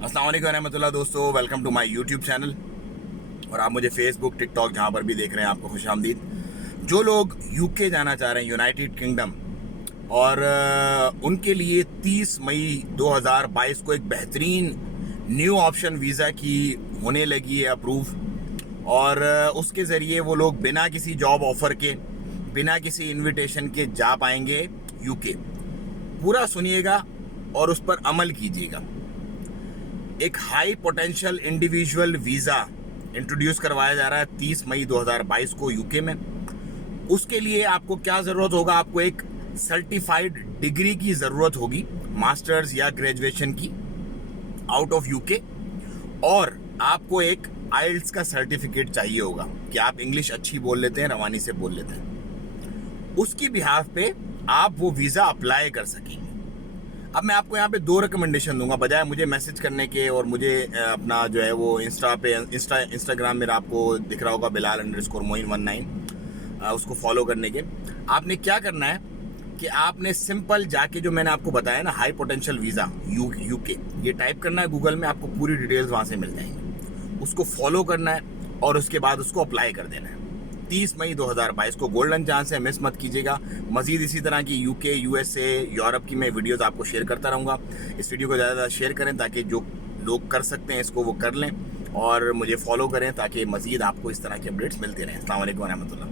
अस्सलाम वालेकुम रहमतुल्लाह दोस्तों, welcome to my YouTube channel. और आप मुझे फेसबुक, टिकटॉक जहाँ पर भी देख रहे हैं, आपको खुशामदीद। जो लोग यूके जाना चाह रहे हैं, यूनाइटेड किंगडम, और उनके लिए 30 मई 2022 को एक बेहतरीन न्यू ऑप्शन वीज़ा की होने लगी है अप्रूव। और उसके ज़रिए वो लोग बिना किसी जॉब ऑफ़र के, बिना किसी इनविटेशन के जा पाएंगे यूके। पूरा सुनिएगा और उस पर अमल कीजिएगा। एक high potential individual visa introduce करवाया जा रहा है 30 मई 2022 को यूके में। उसके लिए आपको क्या ज़रूरत होगा? आपको एक सर्टिफाइड डिग्री की ज़रूरत होगी, मास्टर्स या ग्रेजुएशन की, आउट ऑफ यूके। और आपको एक आइल्स का सर्टिफिकेट चाहिए होगा कि आप इंग्लिश अच्छी बोल लेते हैं, रवानी से बोल लेते हैं। उसकी बिहाफ पे आप वो वीज़ा अप्लाई कर सकेंगे। अब मैं आपको यहाँ पे 2 रिकमेंडेशन दूंगा, बजाय मुझे मैसेज करने के और मुझे अपना जो है वो इंस्टाग्राम मेरा आपको दिख रहा होगा Bilal_Moin19, उसको फॉलो करने के। आपने क्या करना है कि आपने सिंपल जाके, जो मैंने आपको बताया ना, हाई पोटेंशियल वीज़ा यूके, ये टाइप करना है गूगल में, आपको पूरी डिटेल्स वहाँ से मिल जाएंगी। उसको फॉलो करना है और उसके बाद उसको अप्लाई कर देना है। 30 मई 2022 को गोल्डन चांस है, मिस मत कीजिएगा। मजीद इसी तरह की यूके, यूएसए, यूरोप की मैं वीडियोस आपको शेयर करता रहूँगा। इस वीडियो को ज़्यादा ज़्यादा शेयर करें ताकि जो लोग कर सकते हैं इसको वो कर लें, और मुझे फॉलो करें ताकि मजीद आपको इस तरह के अपडेट्स मिलते रहें। अस्सलाम वालेकुम रहमतुल्लाह।